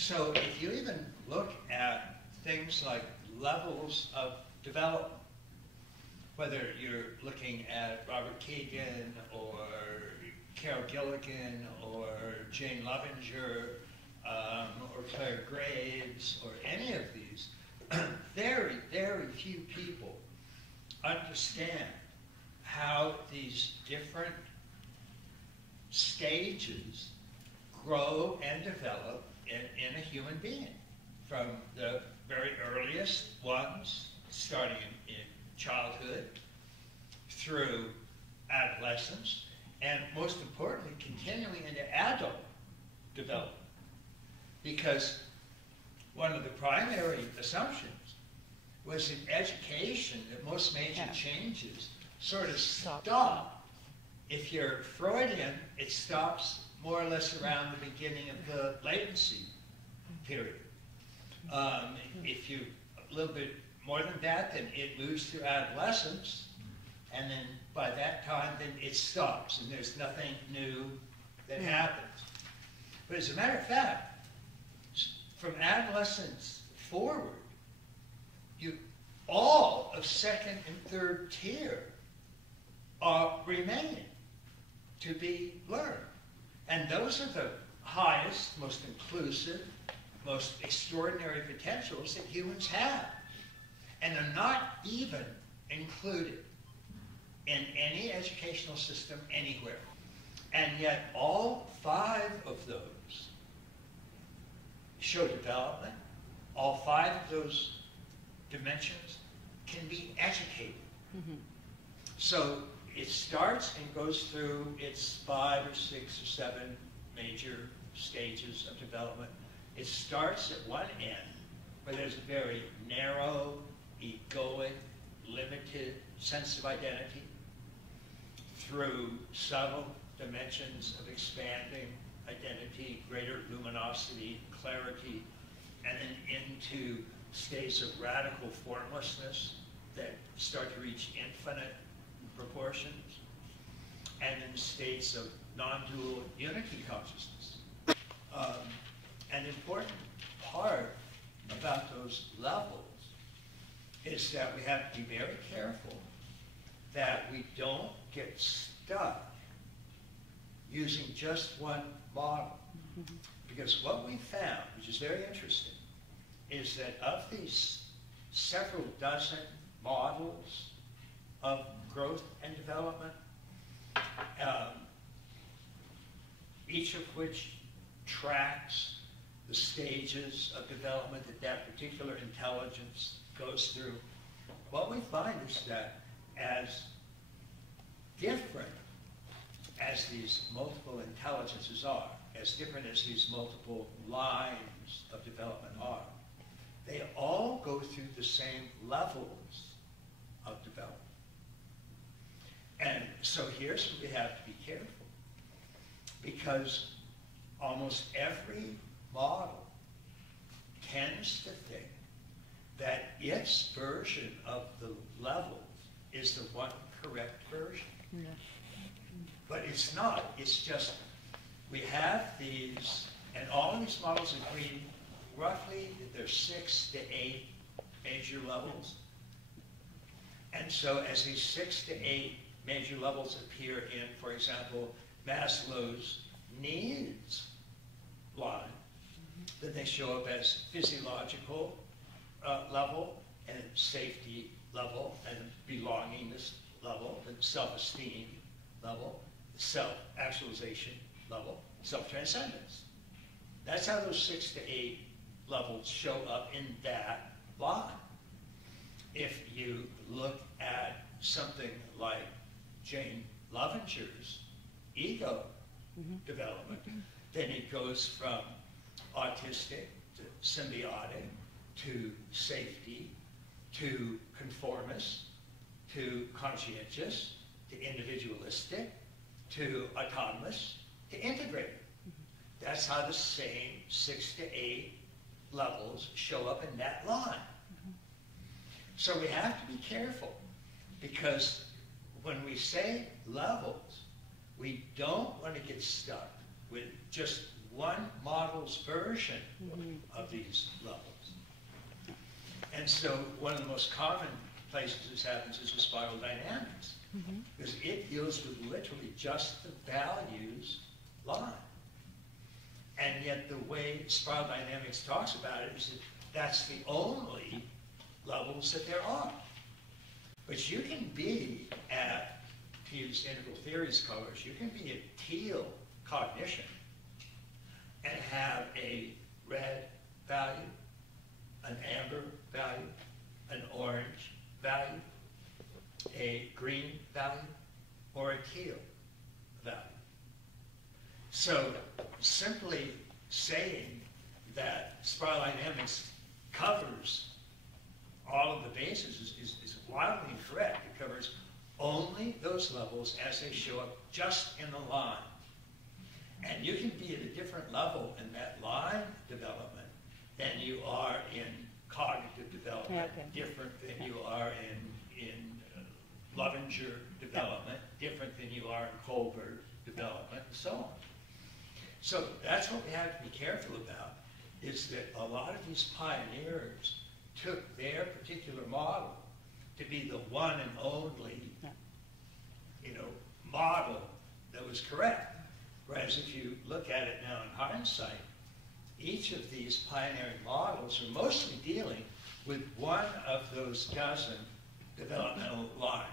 So if you even look at things like levels of development, whether you're looking at Robert Keegan or Carol Gilligan or Jane Lovinger or Claire Graves or any of these, very, very few people understand how these different stages grow and develop in a human being, from the very earliest ones, starting in childhood, through adolescence, and most importantly, continuing into adult development. Because one of the primary assumptions was in education that most major changes sort of stop. If you're Freudian, it stops more or less around the beginning of the latency period. If you a little bit more than that, then it moves through adolescence, and then by that time, then it stops, and there's nothing new that happens. But as a matter of fact, from adolescence forward, all of second and third tier are remaining to be learned. And those are the highest, most inclusive, most extraordinary potentials that humans have, and are not even included in any educational system anywhere. And yet all 5 of those show development. All 5 of those dimensions can be educated. So it starts and goes through its 5 or 6 or 7 major stages of development. It starts at one end, where there's a very narrow, egoic, limited sense of identity, through subtle dimensions of expanding identity, greater luminosity, clarity, and then into states of radical formlessness that start to reach infinite proportions, and in states of non-dual unity consciousness. An important part about those levels is that we have to be very careful that we don't get stuck using just one model. Because what we found, which is very interesting, is that of these several dozen models of growth and development, each of which tracks the stages of development that that particular intelligence goes through, what we find is that as different as these multiple intelligences are, as different as these multiple lines of development are, they all go through the same levels of development. And so here's where we have to be careful, because almost every model tends to think that its version of the levels is the one correct version. But it's not. It's just we have these, and all of these models agree roughly that there's 6 to 8 major levels. And so as these 6 to 8 major levels appear in, for example, Maslow's needs line, then they show up as physiological level, and safety level, and belongingness level, and self-esteem level, self-actualization level, self-transcendence. That's how those 6 to 8 levels show up in that line. If you look at something like Jane Lovinger's ego development, then it goes from autistic to symbiotic to safety to conformist to conscientious to individualistic to autonomous to integrated. That's how the same 6 to 8 levels show up in that line. So we have to be careful, because when we say levels, we don't want to get stuck with just one model's version of these levels. And so one of the most common places this happens is with spiral dynamics, because it deals with literally just the values line. And yet the way spiral dynamics talks about it is that that's the only levels that there are. But you can be at, to use integral theories colors, you can be at teal cognition and have a red value, an amber value, an orange value, a green value, or a teal value. So simply saying that spiral dynamics covers all of the bases is wildly incorrect. It covers only those levels as they show up just in the line. And you can be at a different level in that line development than you are in cognitive development, different than you are in Lovinger development, different than you are in Wilber development, and so on. So that's what we have to be careful about, is that a lot of these pioneers took their particular model to be the one and only, model that was correct. Whereas if you look at it now in hindsight, each of these pioneering models are mostly dealing with one of those dozen developmental lines.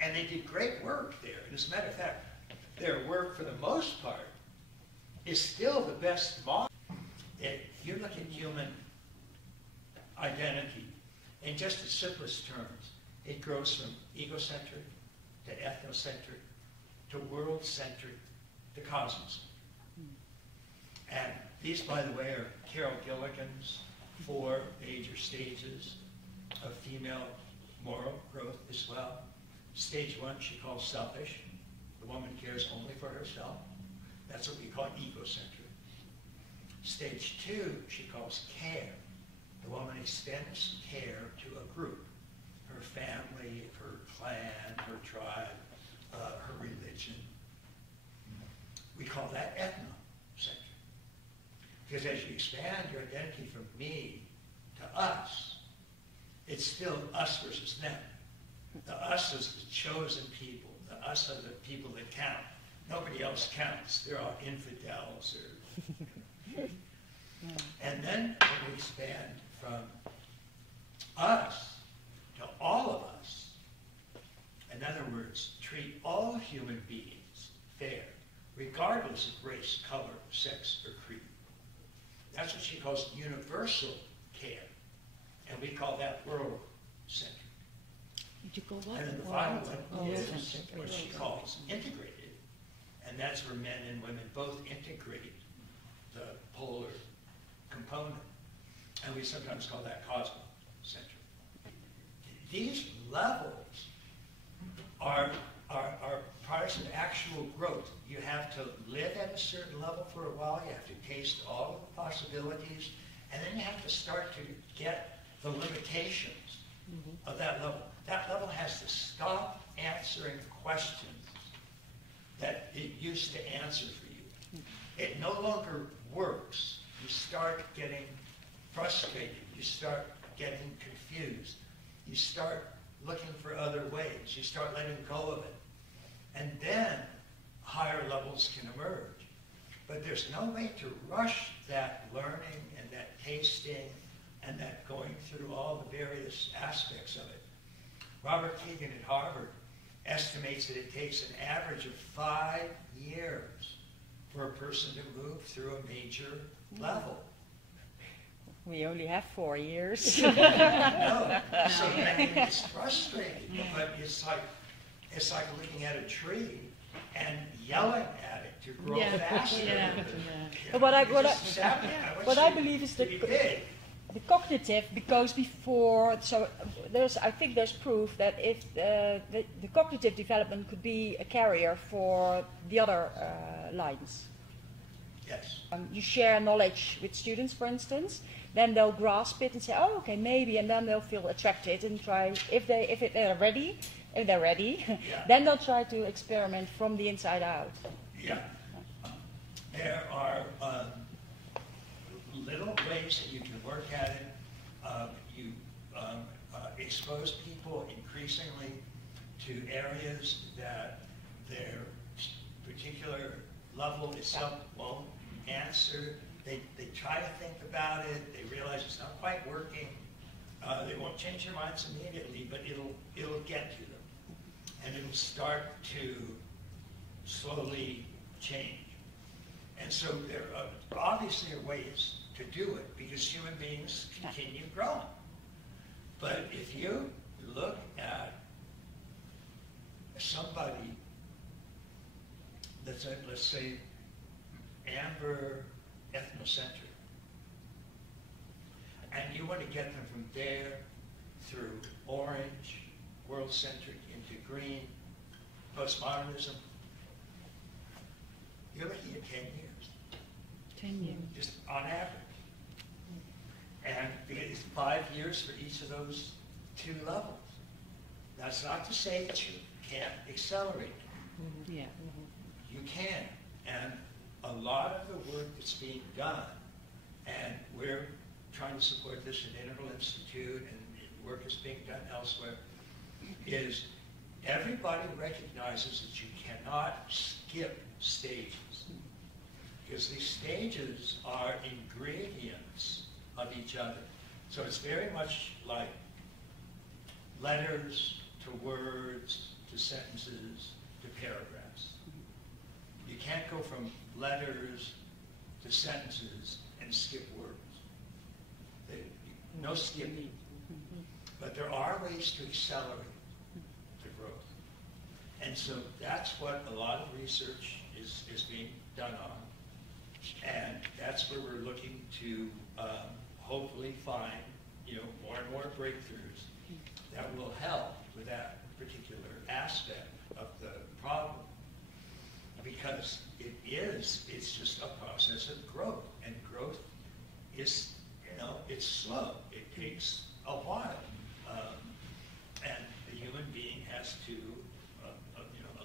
And they did great work there. And as a matter of fact, their work, for the most part, is still the best model. If you look at human identity, in just the simplest terms, it grows from egocentric to ethnocentric to world-centric to cosmos. And these, by the way, are Carol Gilligan's 4 major stages of female moral growth as well. Stage 1 she calls selfish. The woman cares only for herself. That's what we call egocentric. Stage 2 she calls care. The woman extends care to a group, her family, her clan, her tribe, her religion. We call that ethnocentric. Because as you expand your identity from me to us, it's still us versus them. The us is the chosen people. The us are the people that count. Nobody else counts. They're all infidels. And then when we expand from us to all of us, in other words, treat all human beings fair, regardless of race, color, sex, or creed. That's what she calls universal care. And we call that world-centric. Did you call what? And then the final one is what she calls integrated. And that's where men and women both integrate the polar component. And we sometimes call that cosmocentric. These levels are products of actual growth. You have to live at a certain level for a while. You have to taste all of the possibilities. And then you have to start to get the limitations of that level. That level has to stop answering questions that it used to answer for you. It no longer works. You start getting frustrated. You start getting confused. You start looking for other ways. You start letting go of it. And then higher levels can emerge. But there's no way to rush that learning and that tasting and that going through all the various aspects of it. Robert Keegan at Harvard estimates that it takes an average of 5 years for a person to move through a major level. We only have 4 years. No, so it's frustrating, but it's like looking at a tree and yelling at it to grow faster. But what I believe is that the cognitive goes before. So I think there's proof that if the cognitive development could be a carrier for the other lines. Yes. You share knowledge with students, for instance, then they'll grasp it and say, "Oh, okay, maybe," and then they'll feel attracted and try. If they're ready, then they'll try to experiment from the inside out. Yeah. There are little ways that you can work at it. You expose people increasingly to areas that their particular level itself won't answer. They try to think about it. They realize it's not quite working. They won't change their minds immediately, but it'll get to them, and it'll start to slowly change. And so there obviously are ways to do it because human beings continue growing. But if you look at somebody that's, let's say, amber ethnocentric, and you want to get them from there through orange, world-centric, into green, postmodernism, you're looking at 10 years. 10 years. Just on average. And it's 5 years for each of those 2 levels. That's not to say that you can't accelerate. Yeah. You can. And a lot of the work that's being done, and we're trying to support this at Integral Institute, and work is being done elsewhere, is everybody recognizes that you cannot skip stages. Because these stages are ingredients of each other. So it's very much like letters to words to sentences to paragraphs. You can't go from letters to sentences and skip words. No skipping. But there are ways to accelerate the growth. And so that's what a lot of research is being done on. And that's where we're looking to hopefully find, more and more breakthroughs that will help with that particular aspect of the problem. Because it's just a process of growth. And growth is, it's slow. It takes a while. And the human being has to,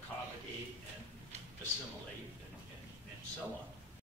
accommodate and assimilate and so on.